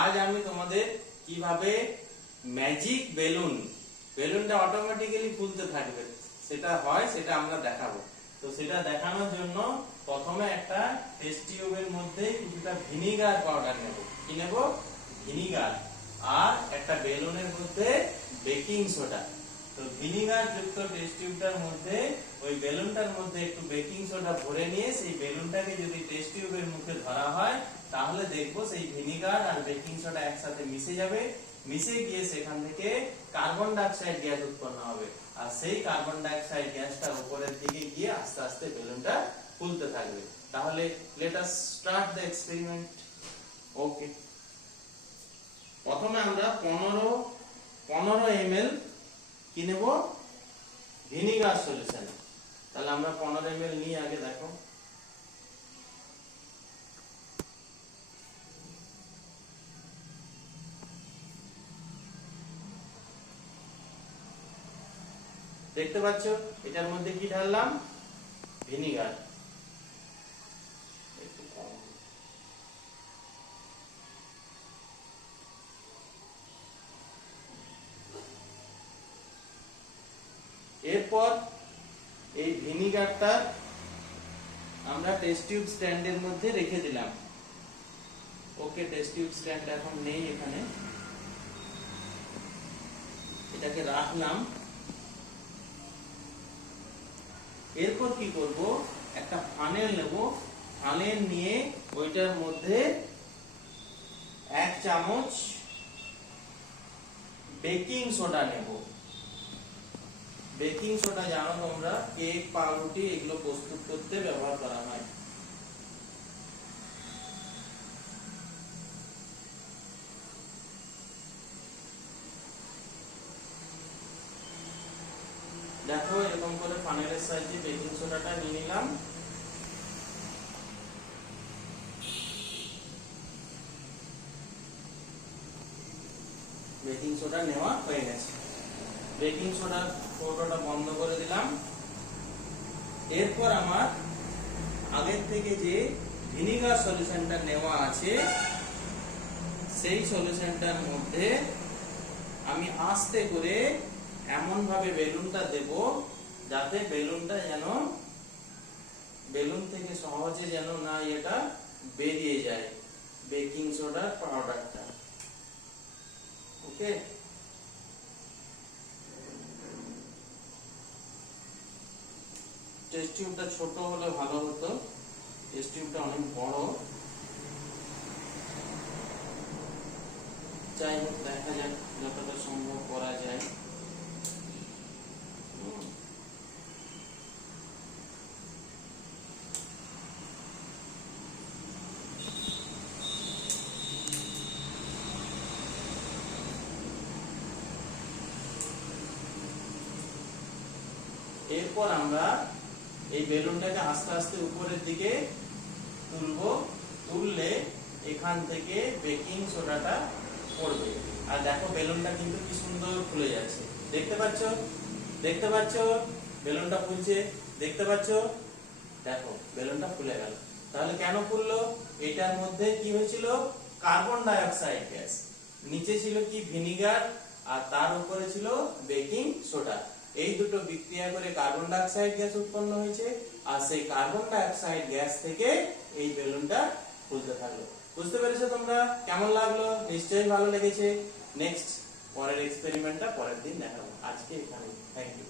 আজ আমি তোমাদের কিভাবে ম্যাজিক বেলুনটা অটোমেটিক্যালি ফুলতে থাকবে সেটা আমরা দেখাবো। তো সেটা দেখানোর জন্য প্রথমে একটা টেস্ট টিউবের মধ্যে কিছুটা ভিনিগার পাউডার নেব। কি নেব? ভিনিগার। আর একটা বেলুনের মধ্যে বেকিং সোডা। তো ভিনিগার যুক্ত টেস্ট টিউবটার মধ্যে ওই বেলুনটার মধ্যে একটু বেকিং সোডা ভরে নিয়ে সেই বেলুনটাকে যদি টেস্ট টিউবের মুখে ধরা হয় তাহলে দেখবো সেই ভিনিগার আর বেকিং সোডা একসাথে মিশে যাবে। মিশে গিয়ে সেখান থেকে কার্বন ডাই অক্সাইড গ্যাস উৎপন্ন হবে। আর সেই কার্বন ডাই অক্সাইড গ্যাসটা উপরের দিকে গিয়ে আস্তে আস্তে বেলুনটা ফুলতে থাকবে। তাহলে let us start the experiment. Okay, প্রথমে আমরা 15 ml কি নেব? Vinegar solution. তাহলে আমরা 15 ml নিয়ে আগে দেখো। দেখতে পাচ্ছ এটার মধ্যে কি ঢাললাম? ভিনিগার। এরপর এই ভিনিগারটা আমরা টেস্ট টিউব স্ট্যান্ডের মধ্যে রেখে দিলাম। ওকে, টেস্ট টিউব স্ট্যান্ড এখন নেই এখানে, এটাকে রাখলাম। এরপর কি করব? একটা ফানেল নেব। ফানেল নিয়ে ওইটার মধ্যে 1 চামচ বেকিং সোডা নেব। বেকিং সোডা জানো তোমরা, কেক, পাউরুটি এগুলো প্রস্তুত করতে ব্যবহার করা হয়। দেখো এরকম করে ফানেলের সাহায্যে বেকিং সোডাটা নিয়ে নিলাম। বেকিং সোডা নেওয়া হয়ে গেছে। বেকিং সোডার কৌটোটা বন্ধ করে দিলাম। এরপর আমার আগের থেকে যে ভিনিগার সলিউশনটা নেওয়া আছে সেই সলিউশনটার মধ্যে আমি আস্তে করে এমন ভাবে বেলুনটা দেব যাতে বেলুনটা যেন বেলুন থেকে সহজে যেন না এটা বেরিয়ে যায়, বেকিং সোডার পাউডারটা। ওকে, টেস্ট টিউবটা ছোট হলে ভালো হতো, টেস্ট টিউবটা অনেক বড়। যাই হোক, দেখা যাক যতটা সম্ভব করা যায়। এরপর আমরা এই বেলুনটাকে আস্তে আস্তে উপরের দিকে তুলবো। তুললে এখান থেকে বেকিং সোডাটা পড়বে। আর দেখো বেলুনটা কিন্তু কি সুন্দর ফুলে যাচ্ছে। দেখতে পাচ্ছ বেলুনটা ফুলছে? দেখতে পাচ্ছ? দেখো বেলুনটা ফুলে গেল। তাহলে কেন ফুললো? এটার মধ্যে কি হয়েছিল? Carbon die oxide gas. নিচে ছিল কি? ভিনিগার। আর তার উপরে ছিল বেকিং সোডা। এই দুটো বিক্রিয়া করে কার্বন ডাই অক্সাইড গ্যাস উৎপন্ন হয়েছে। আর সেই কার্বন ডাই অক্সাইড গ্যাস থেকে এই বেলুনটা ফুলতে থাকলো। বুঝতে পেরেছো তোমরা? কেমন লাগলো? নিশ্চয়ই ভালো লেগেছে। নেক্সট পরের এক্সপেরিমেন্টটা পরের দিন দেখাবো। আজকে এখানে। Thank you.